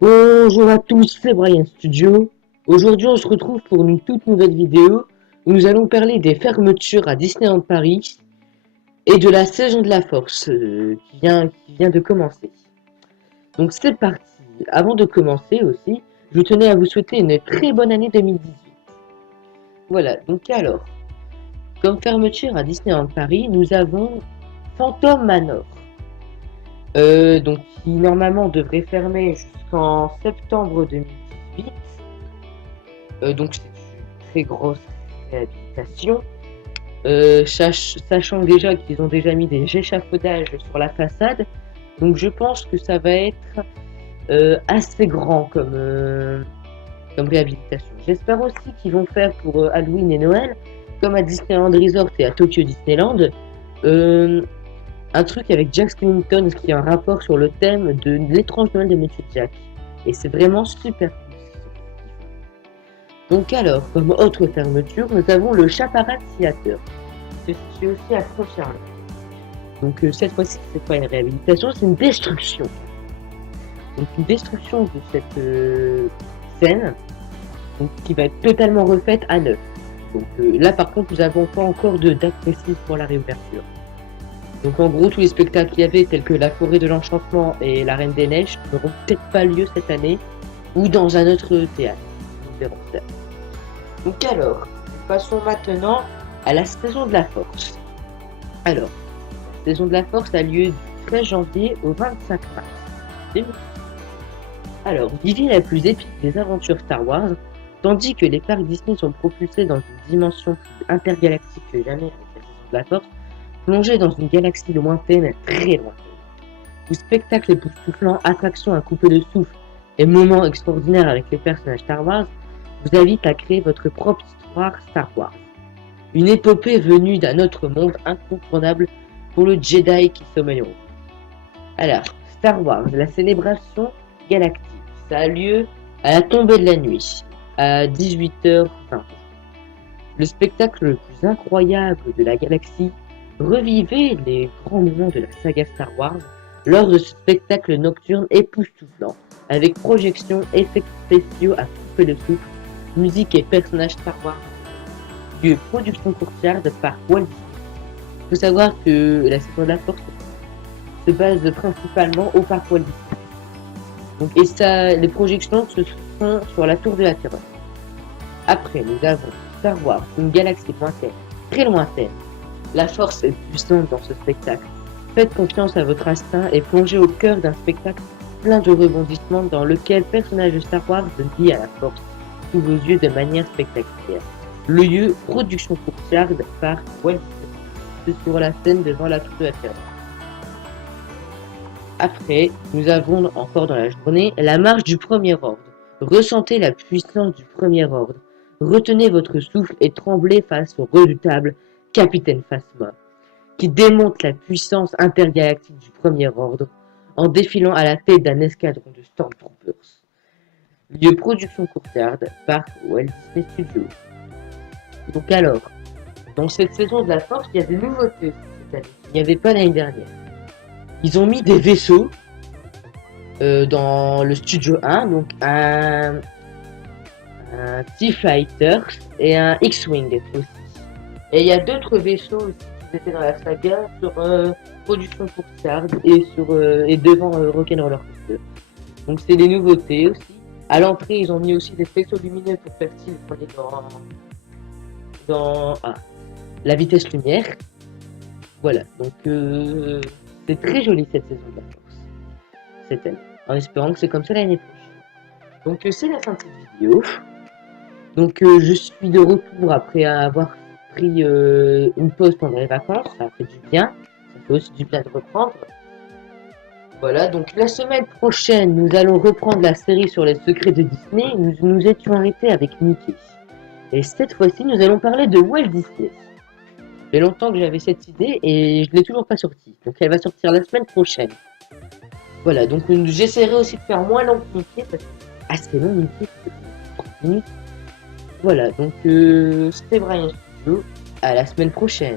Bonjour à tous, c'est Brian Studio. Aujourd'hui, on se retrouve pour une toute nouvelle vidéo où nous allons parler des fermetures à Disneyland Paris et de la saison de la Force qui vient de commencer. Donc c'est parti. Avant de commencer aussi, je tenais à vous souhaiter une très bonne année 2018. Voilà, donc alors, comme fermeture à Disneyland Paris, nous avons Phantom Manor. Donc qui normalement devrait fermer jusqu'en septembre 2018. Donc c'est une très grosse réhabilitation. Sachant déjà qu'ils ont déjà mis des échafaudages sur la façade, donc je pense que ça va être assez grand comme réhabilitation. J'espère aussi qu'ils vont faire pour Halloween et Noël, comme à Disneyland Resort et à Tokyo Disneyland, euh, un truc avec Jack Skellington qui a un rapport sur le thème de l'étrange Noël de Monsieur Jack. Et c'est vraiment super cool. Donc alors, comme autre fermeture, nous avons le Chaparral Theater, qui se situe aussi à Saint-Charles. Donc cette fois-ci, c'est pas une réhabilitation, c'est une destruction. Donc une destruction de cette scène, donc, qui va être totalement refaite à neuf. Donc là par contre, nous n'avons pas encore de date précise pour la réouverture. Donc en gros, tous les spectacles qu'il y avait, tels que la Forêt de l'Enchantement et la Reine des Neiges, n'auront peut-être pas lieu cette année, ou dans un autre théâtre. Nous verrons ça. Donc alors, passons maintenant à la saison de la Force. Alors, la saison de la Force a lieu du 13 janvier au 25 mars. Alors, vivez la plus épique des aventures Star Wars, tandis que les parcs Disney sont propulsés dans une dimension plus intergalactique que jamais avec la saison de la Force, plongés dans une galaxie lointaine, très lointaine. Où spectacles époustouflants, attractions à couper le souffle et moments extraordinaires avec les personnages Star Wars vous invitent à créer votre propre histoire Star Wars. Une épopée venue d'un autre monde incontournable pour le Jedi qui sommeille en vous. Alors, Star Wars, la célébration galactique, ça a lieu à la tombée de la nuit, à 18h20. Le spectacle le plus incroyable de la galaxie, revivez les grands moments de la saga Star Wars lors de ce spectacle nocturne époustouflant, avec projections, effets spéciaux à couper le souffle, musique et personnages Star Wars. Lieu production courtiarde par Walt Disney. Il faut savoir que la saison de la Force se base principalement au parc Walt Disney. Donc, et ça, les projections se font sur la Tour de la Terreur. Après, nous avons Star Wars, une galaxie lointaine, très lointaine. La force est puissante dans ce spectacle. Faites confiance à votre instinct et plongez au cœur d'un spectacle plein de rebondissements dans lequel le personnage de Star Wars donne vie à la force sous vos yeux de manière spectaculaire. Le lieu, production courtiarde par Walt Disney, sur la scène devant la Tour de la Terreur. Après, nous avons encore dans la journée la marche du premier ordre. Ressentez la puissance du premier ordre. Retenez votre souffle et tremblez face au redoutable Capitaine Phasma, qui démonte la puissance intergalactique du premier ordre en défilant à la tête d'un escadron de Stormtroopers. Lieu production courtiarde par Walt Disney Studios. Donc alors, dans cette saison de la Force, il y a des nouveautés cette année. Il n'y avait pas l'année dernière. Ils ont mis des vaisseaux dans le Studio 1, donc un T-Fighter et un X-Wing aussi. Et il y a d'autres vaisseaux aussi qui étaient dans la saga sur Production Courtyard et devant Rock'n'Roller Coaster. Donc c'est des nouveautés aussi. À l'entrée, ils ont mis aussi des faisceaux lumineux pour faire style qu'on est dans la vitesse lumière. Voilà, donc c'est très joli cette saison de la Force, cette année, en espérant que c'est comme ça l'année prochaine. Donc c'est la fin de cette vidéo. Donc je suis de retour après avoir pris une pause pendant les vacances, ça fait du bien, ça fait aussi du bien de reprendre. Voilà, donc la semaine prochaine, nous allons reprendre la série sur les secrets de Disney. Nous nous étions arrêtés avec Mickey. Et cette fois-ci, nous allons parler de Walt Disney. Ça fait longtemps que j'avais cette idée et je ne l'ai toujours pas sortie. Donc elle va sortir la semaine prochaine. Voilà, donc j'essaierai aussi de faire moins long que Mickey, parce que c'est assez long Mickey, c'est 30 minutes. Voilà, donc c'était Brian Studio. À la semaine prochaine.